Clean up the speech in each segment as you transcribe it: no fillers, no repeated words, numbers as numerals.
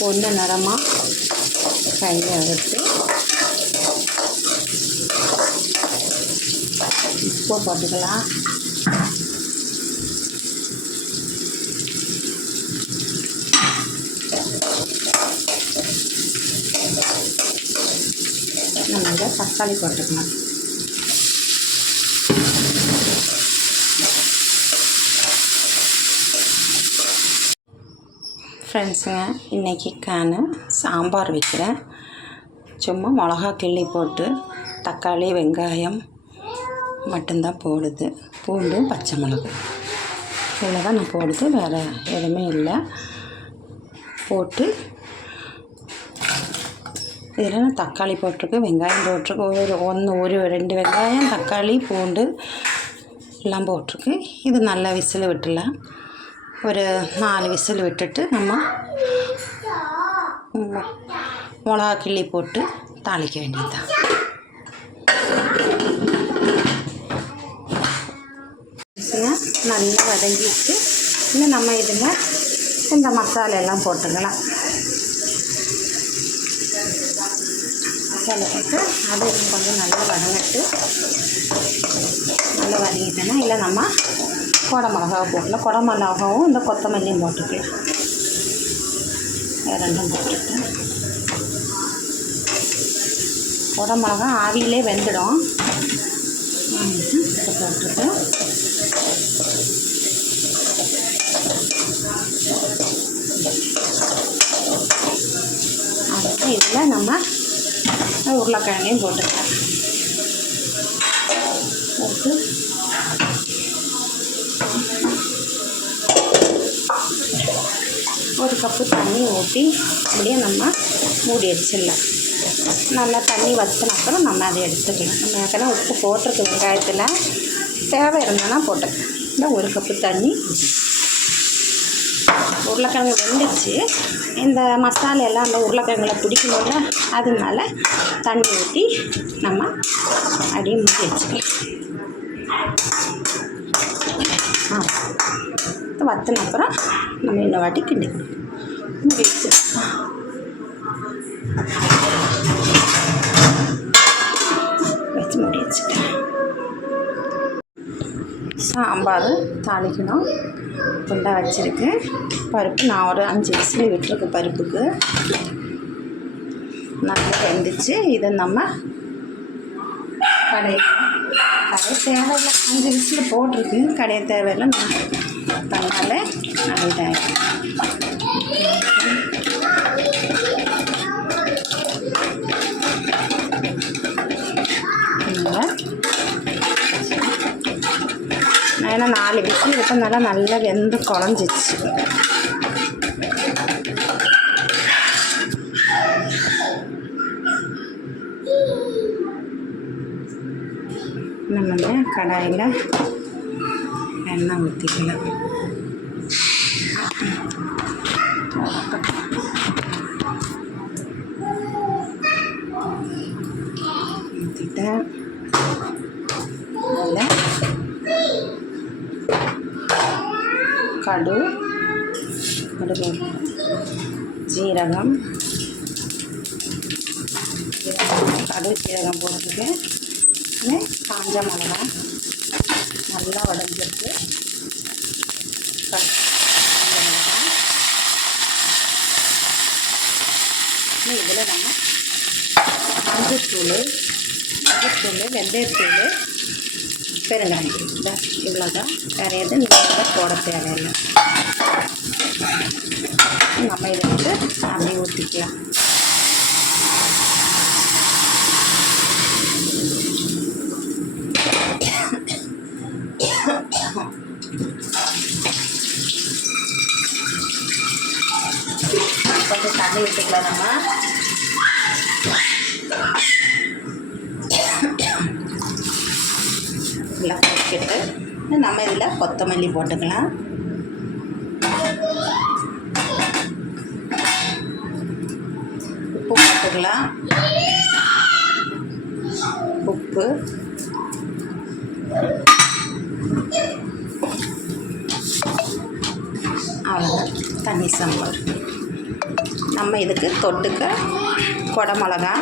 பொண்ணு நிறமாக கையை எடுத்து உப்பு போட்டுக்கலாம். நம்ம இதை தக்காளி போட்டுக்கலாம். ஃப்ரெண்ட்ஸுங்க, இன்றைக்கிக்கான சாம்பார் வைக்கிறேன். சும்மா மிளகா கிள்ளி போட்டு தக்காளி வெங்காயம் மட்டும்தான் போடுது, பூண்டு பச்சை மிளகு இதில் தான் நான் போடுது, வேறு எதுவுமே இல்லை. போட்டு இதில் நான் தக்காளி போட்டிருக்கு, வெங்காயம் போட்டிருக்கு, ஒரு 2 வெங்காயம் தக்காளி பூண்டு எல்லாம் போட்டிருக்கு. இது நல்லா விசில் விட்டுலாம், ஒரு 4 விசில் விட்டுட்டு நம்ம மிளகா கிள்ளி போட்டு தாளிக்க வேண்டியதுதான். நல்லா வதங்கிட்டு இன்னும் நம்ம இதில் இந்த மசாலெல்லாம் போட்டுக்கலாம். மசாலா போட்டு அது கொஞ்சம் நல்லா வதங்கிட்டு நல்லா வதங்கிட்டேன்னா இல்லை நம்ம கொடை மிளகாவை போட்டுக்கலாம். கொடை மிளகாவும் இந்த கொத்தமல்லியும் போட்டுக்கலாம். ரெண்டும் போட்டுட்டு கொடை மிளகா ஆவியிலே வெந்துடும். போட்டுட்டு அடுத்து இதில் நம்ம உருளைக்கிழங்கையும் போட்டுக்கலாம். போட்டு ஒரு கப்பு தண்ணி ஊற்றி அப்படியே நம்ம மூடி அடிச்சிடலாம். நல்லா தண்ணி வற்றின அப்புறம் நம்ம அதை எடுத்துக்கலாம். நம்ம ஏற்கனவே உப்பு போட்டிருக்கு வெங்காயத்தில், தேவை இருந்தோன்னா போட்டுக்கலாம். இந்த ஒரு கப்பு தண்ணி, உருளைக்கிழங்கு வெந்துச்சு. இந்த மசாலா எல்லாம் அந்த உருளைக்கிழங்குல பிடிக்கணும்ல, அதனால தண்ணி ஊற்றி நம்ம அப்படியே மூடி வச்சுக்கலாம். வற்றின அப்புறம் நம்ம இன்னும் வாட்டி கிண்டி மூடி வச்சுக்கலாம். வச்சு மூடி வச்சுக்கலாம். சாம்பார் தாளிக்கணும். குண்டா வச்சுருக்கு. பருப்பு நான் ஒரு 5 விசில் விட்டுருக்கு. பருப்புக்கு நல்லா வெந்துச்சு. இதை நம்ம கடை தேவையில்லை, 5 விசில் போட்டிருக்கு. கடைய தேவையில்லை, அதனால இதாகிடும். ஏன்னா 4 விசில் இருக்கனால நல்லா வெந்து குழஞ்சிச்சு. நம்ம கடாயில் எண்ணெய் ஊற்றிக்கலாம். ஊற்றிட்டு அதில் கடுகு, ஜீரகம், ஜீரகம் போட்டுட்டு காஞ்ச மிளகா நல்லா உடஞ்சிருக்கு. காஞ்ச மிளகா இதில் நம்ம மஞ்சத்தூள், வெந்தயத்தூள், பெருங்காயம், இவ்வளோதான். வேறு எதுவும் நீங்கள் போட தேவையில்லை. நம்ம இதை வந்து அப்படியே ஊற்றிக்கலாம். கொஞ்சம் தண்ணி விட்டுக்கலாம். நம்ம எல்லாம் போட்டுக்கிட்டு நம்ம இதில் கொத்தமல்லி போட்டுக்கலாம். உப்பு போட்டுக்கலாம். உப்பு, அவ்வளோதான். தண்ணி சாம்பார். நம்ம இதுக்கு தொட்டுக்க குடமிளகா,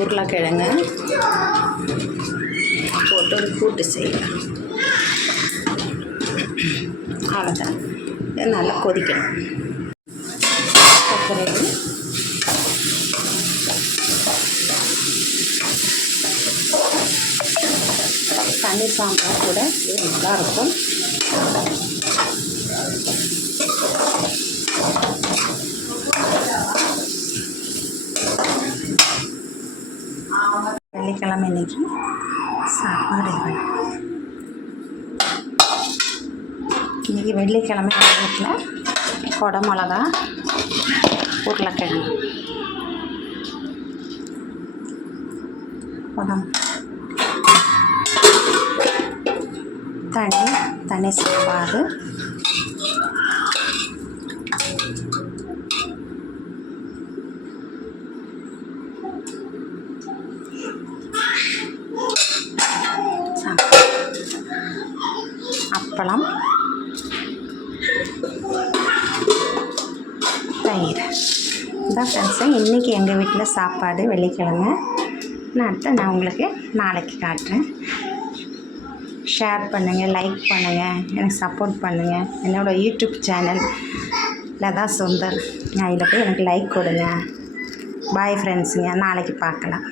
உருளைக்கிழங்கு போட்டு ஒரு கூட்டு செய்யலாம். அவ்வளோதான். இது நல்லா கொதிக்கணும். பிறகு தண்ணி சாம்பார் கூட இது நல்லாயிருக்கும். வெள்ளிக்கிழமை இன்னைக்கு சாப்பாடு இன்றைக்கி வெள்ளிக்கிழமை வீட்டில் குடமிளகா, உருளைக்கிழங்கு, தண்ணி சாம்பார், அப்பளம், தயிர். இதான் ஃப்ரெண்ட்ஸு இன்றைக்கி எங்கள் வீட்டில் சாப்பாடு வெள்ளிக்கிழமை. நான் உங்களுக்கு நாளைக்கு காட்டுறேன். ஷேர் பண்ணுங்கள், லைக் பண்ணுங்கள், எனக்கு சப்போர்ட் பண்ணுங்கள். என்னோடய யூடியூப் சேனல் லதா சுந்தர், நான் இதில் போய் எனக்கு லைக் கொடுங்க. பாய் ஃப்ரெண்ட்ஸுங்க, நாளைக்கு பார்க்கலாம்.